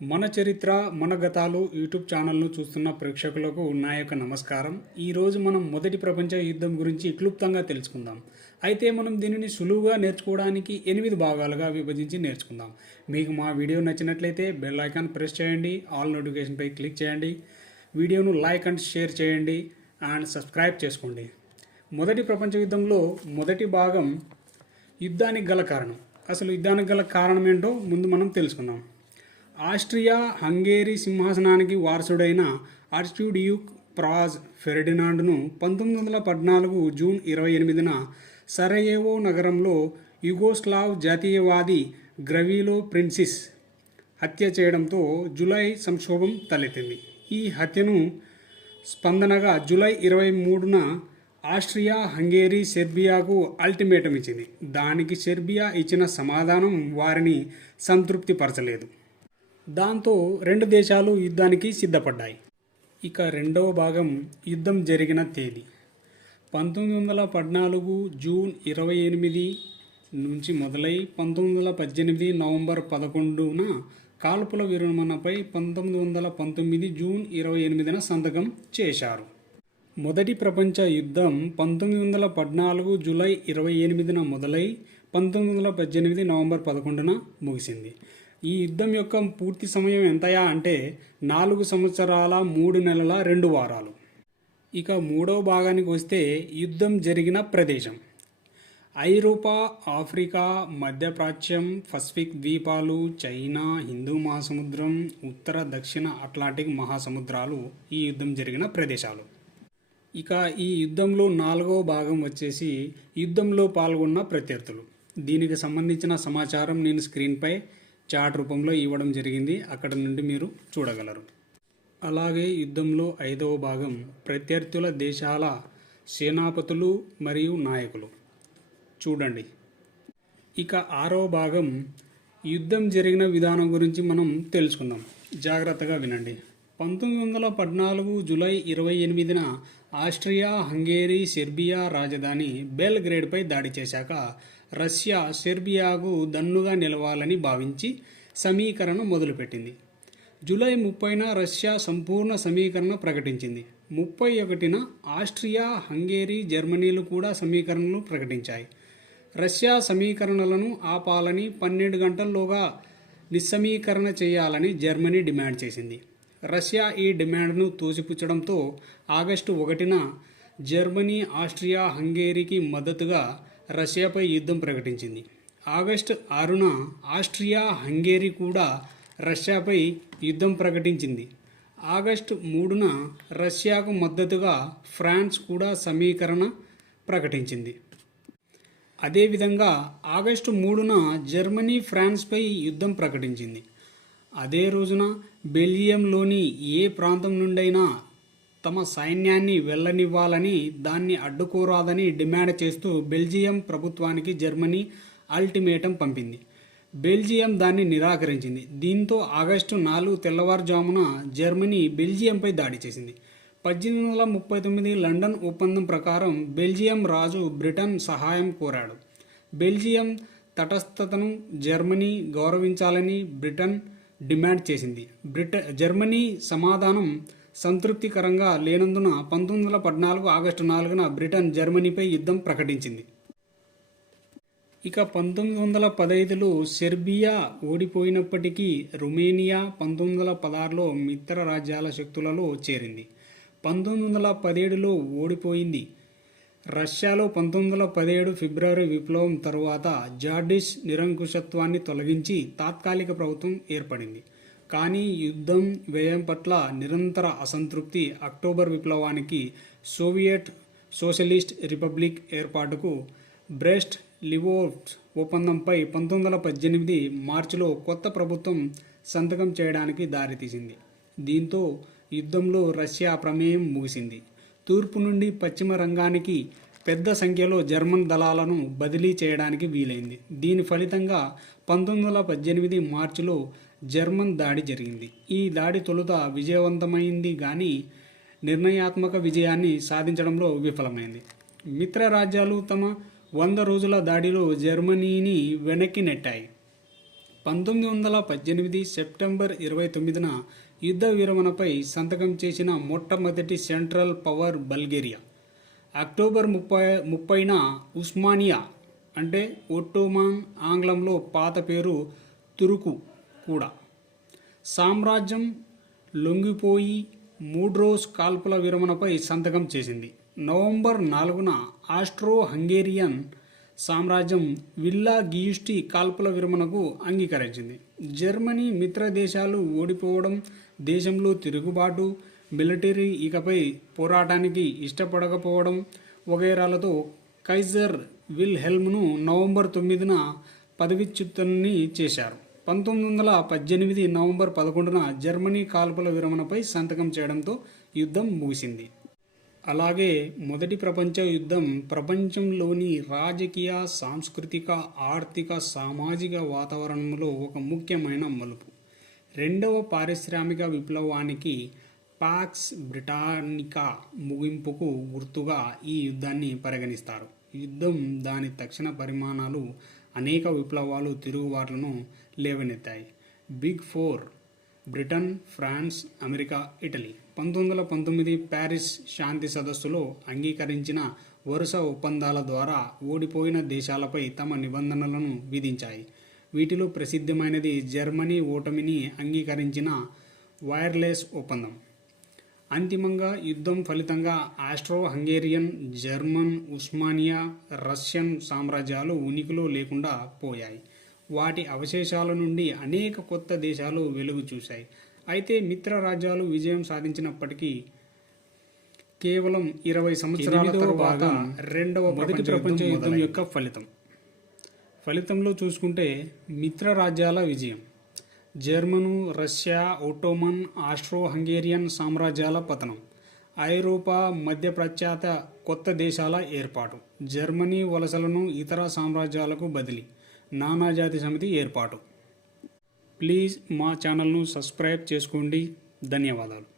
మన చరిత్ర మన గతాలు యూట్యూబ్ ఛానల్ను చూస్తున్న ప్రేక్షకులకు నా యొక్క నమస్కారం. ఈరోజు మనం మొదటి ప్రపంచ యుద్ధం గురించి క్లుప్తంగా తెలుసుకుందాం. అయితే మనం దీనిని సులువుగా నేర్చుకోవడానికి 8 భాగాలుగా విభజించి నేర్చుకుందాం. మీకు మా వీడియో నచ్చినట్లయితే బెల్ ఐకాన్ ప్రెస్ చేయండి, ఆల్ నోటిఫికేషన్పై క్లిక్ చేయండి, వీడియోను లైక్ అండ్ షేర్ చేయండి అండ్ సబ్స్క్రైబ్ చేసుకోండి. మొదటి ప్రపంచ యుద్ధంలో మొదటి భాగం యుద్ధానికి గల కారణం. అసలు యుద్ధానికి గల కారణం ఏంటో ముందు మనం తెలుసుకుందాం. ఆస్ట్రియా హంగేరీ సింహాసనానికి వారసుడైన ఆర్చ్డ్యూక్ ప్రాజ్ ఫెర్డినాండ్ను 1914 జూన్ 28న సరయేవో నగరంలో యుగోస్లావ్ జాతీయవాది గ్రవీలో ప్రిన్సిస్ హత్య చేయడంతో జూలై సంక్షోభం తలెత్తింది. ఈ హత్యను స్పందనగా జూలై 23న ఆస్ట్రియా హంగేరీ సెర్బియాకు అల్టిమేటం ఇచ్చింది. దానికి సెర్బియా ఇచ్చిన సమాధానం వారిని సంతృప్తిపరచలేదు. దాంతో రెండు దేశాలు యుద్ధానికి సిద్ధపడ్డాయి. ఇక రెండవ భాగం యుద్ధం జరిగిన తేదీ 1914 జూన్ 28 నుంచి మొదలై 1918 నవంబర్ 11న కాల్పుల విరమణపై 1919 జూన్ 28న సంతకం చేశారు. మొదటి ప్రపంచ యుద్ధం 1914 జూలై 28న మొదలై 1918 నవంబర్ 11న ముగిసింది. ఈ యుద్ధం యొక్క పూర్తి సమయం ఎంతయా అంటే 4 సంవత్సరాల 3 నెలల 2 వారాలు. ఇక మూడవ భాగానికి వస్తే యుద్ధం జరిగిన ప్రదేశం ఐరోపా, ఆఫ్రికా, మధ్యప్రాచ్యం, పసిఫిక్ ద్వీపాలు, చైనా, హిందూ మహాసముద్రం, ఉత్తర దక్షిణ అట్లాంటిక్ మహాసముద్రాలు ఈ యుద్ధం జరిగిన ప్రదేశాలు. ఇక ఈ యుద్ధంలో 4వ భాగం వచ్చేసి యుద్ధంలో పాల్గొన్న ప్రత్యర్థులు. దీనికి సంబంధించిన సమాచారం నేను స్క్రీన్పై చార్ట్ రూపంలో ఇవ్వడం జరిగింది, అక్కడ నుండి మీరు చూడగలరు. అలాగే యుద్ధంలో 5వ భాగం ప్రత్యర్థుల దేశాల సేనాపతులు మరియు నాయకులు. చూడండి. ఇక 6వ భాగం యుద్ధం జరిగిన విధానం గురించి మనం తెలుసుకుందాం. జాగ్రత్తగా వినండి. 1914 జూలై 28న ఆస్ట్రియా హంగేరీ సెర్బియా రాజధాని బెల్గ్రేడ్పై దాడి చేశాక రష్యా సెర్బియాకు దన్నుగా నిలవాలని భావించి సమీకరణ మొదలుపెట్టింది. జూలై 30న రష్యా సంపూర్ణ సమీకరణ ప్రకటించింది. 31న ఆస్ట్రియా హంగేరీ జర్మనీలు కూడా సమీకరణలు ప్రకటించాయి. రష్యా సమీకరణలను ఆపాలని 12 గంటల్లోగా నిస్సమీకరణ చేయాలని జర్మనీ డిమాండ్ చేసింది. రష్యా ఈ డిమాండ్ను తోసిపుచ్చడంతో ఆగస్టు 1న జర్మనీ ఆస్ట్రియా హంగేరీకి మద్దతుగా రష్యాపై యుద్ధం ప్రకటించింది. ఆగస్టు 6న ఆస్ట్రియా హంగేరీ కూడా రష్యాపై యుద్ధం ప్రకటించింది. ఆగస్టు 3న రష్యాకు మద్దతుగా ఫ్రాన్స్ కూడా సమీకరణ ప్రకటించింది. అదేవిధంగా ఆగస్టు 3న జర్మనీ ఫ్రాన్స్పై యుద్ధం ప్రకటించింది. అదే రోజున బెల్జియంలోని ఏ ప్రాంతం నుండైనా తమ సైన్యాన్ని వెళ్ళనివ్వాలని, దాన్ని అడ్డుకోరాదని డిమాండ్ చేస్తూ బెల్జియం ప్రభుత్వానికి జర్మనీ అల్టిమేటం పంపింది. బెల్జియం దాన్ని నిరాకరించింది. దీంతో ఆగస్టు 4 తెల్లవారుజామున జర్మనీ బెల్జియంపై దాడి చేసింది. 1839 లండన్ ఒప్పందం ప్రకారం బెల్జియం రాజు బ్రిటన్ సహాయం కోరాడు. బెల్జియం తటస్థతను జర్మనీ గౌరవించాలని బ్రిటన్ డిమాండ్ చేసింది. జర్మనీ సమాధానం సంతృప్తికరంగా లేనందున 1914 ఆగస్టు 4న బ్రిటన్ జర్మనీపై యుద్ధం ప్రకటించింది. ఇక 1915లో సెర్బియా ఓడిపోయినప్పటికీ రొమేనియా 1916లో మిత్ర రాజ్యాల శక్తులలో చేరింది. 1917లో ఓడిపోయింది. రష్యాలో 1917 ఫిబ్రవరి విప్లవం తరువాత జార్డిష్ నిరంకుశత్వాన్ని తొలగించి తాత్కాలిక ప్రభుత్వం ఏర్పడింది. కానీ యుద్ధం వ్యయం పట్ల నిరంతర అసంతృప్తి అక్టోబర్ విప్లవానికి, సోవియట్ సోషలిస్ట్ రిపబ్లిక్ ఏర్పాటుకు, బ్రెస్ట్ లివోవ్ ఒప్పందంపై 1918 మార్చిలో కొత్త ప్రభుత్వం సంతకం చేయడానికి దారితీసింది. దీంతో యుద్ధంలో రష్యా ప్రమేయం ముగిసింది. తూర్పు నుండి పశ్చిమ రంగానికి పెద్ద సంఖ్యలో జర్మన్ దళాలను బదిలీ చేయడానికి వీలైంది. దీని ఫలితంగా 1918 మార్చిలో జర్మన్ దాడి జరిగింది. ఈ దాడి తొలుత విజయవంతమైంది కానీ నిర్ణయాత్మక విజయాన్ని సాధించడంలో విఫలమైంది. మిత్ర రాజ్యాలు తమ 100 రోజుల దాడిలో జర్మనీని వెనక్కి నెట్టాయి. 1918 సెప్టెంబర్ 29న యుద్ధ విరమణపై సంతకం చేసిన మొట్టమొదటి సెంట్రల్ పవర్ బల్గేరియా. అక్టోబర్ 30న ఉస్మానియా అంటే ఒట్టోమాన్, ఆంగ్లంలో పాత పేరు తురుకు కూడా సామ్రాజ్యం లొంగిపోయి 3 రోజు కాల్పుల విరమణపై సంతకం చేసింది. నవంబర్ 4న ఆస్ట్రో హంగేరియన్ సామ్రాజ్యం విల్లా గియుస్టి కాల్పుల విరమణకు అంగీకరించింది. జర్మనీ మిత్ర దేశాలు ఓడిపోవడం, దేశంలో తిరుగుబాటు, మిలిటరీ ఇకపై పోరాటానికి ఇష్టపడకపోవడం వగైరాలతో కైజర్ విల్హెల్మ్ను నవంబర్ 9న పదవీచ్యుతుణ్ణి చేశారు. 1918 నవంబర్ 11న జర్మనీ కాల్పుల విరమణపై సంతకం చేయడంతో యుద్ధం ముగిసింది. అలాగే మొదటి ప్రపంచ యుద్ధం ప్రపంచంలోని రాజకీయ, సాంస్కృతిక, ఆర్థిక, సామాజిక వాతావరణంలో ఒక ముఖ్యమైన మలుపు. రెండవ పారిశ్రామిక విప్లవానికి పాక్స్ బ్రిటానికా ముగింపుకు గుర్తుగా ఈ యుద్ధాన్ని పరిగణిస్తారు. యుద్ధం దాని తక్షణ పరిమాణాలు అనేక విప్లవాలు, తిరుగుబాట్లను లేవనెత్తాయి. Big four Britain, France, America, Italy 1919 Paris శాంతి సదస్సులో అంగీకరించిన వరుస ఒప్పందాల ద్వారా ఓడిపోయిన దేశాలపై తమ నిబంధనలను విధించాయి. వీటిలో ప్రసిద్ధమైనది జర్మనీ ఓటమిని అంగీకరించిన వైర్లెస్ ఒప్పందం. అంతిమంగా యుద్ధం ఫలితంగా ఆస్ట్రో హంగేరియన్, జర్మన్, ఉస్మానియా, రష్యన్ సామ్రాజ్యాలు ఉనికిలో లేకుండా పోయాయి. వాటి అవశేషాల నుండి అనేక కొత్త దేశాలు వెలుగు చూశాయి. అయితే మిత్ర రాజ్యాలు విజయం సాధించినప్పటికీ కేవలం 20 సంవత్సరాల తరువాత రెండవ మొదటి ప్రపంచ యుద్ధం యొక్క ఫలితంలో చూసుకుంటే మిత్ర రాజ్యాల విజయం, German, Russia, Ottoman, Austro Hungarian సామ్రాజ్యాల పతనం, ఐరోపా, మధ్యప్రాచ్యాత కొత్త దేశాల ఏర్పాటు, జర్మనీ వలసలను ఇతర సామ్రాజ్యాలకు బదిలీ, నానాజాతి సమితి ఏర్పాటు. ప్లీజ్ మా ఛానల్ను సబ్స్క్రైబ్ చేసుకోండి. ధన్యవాదాలు.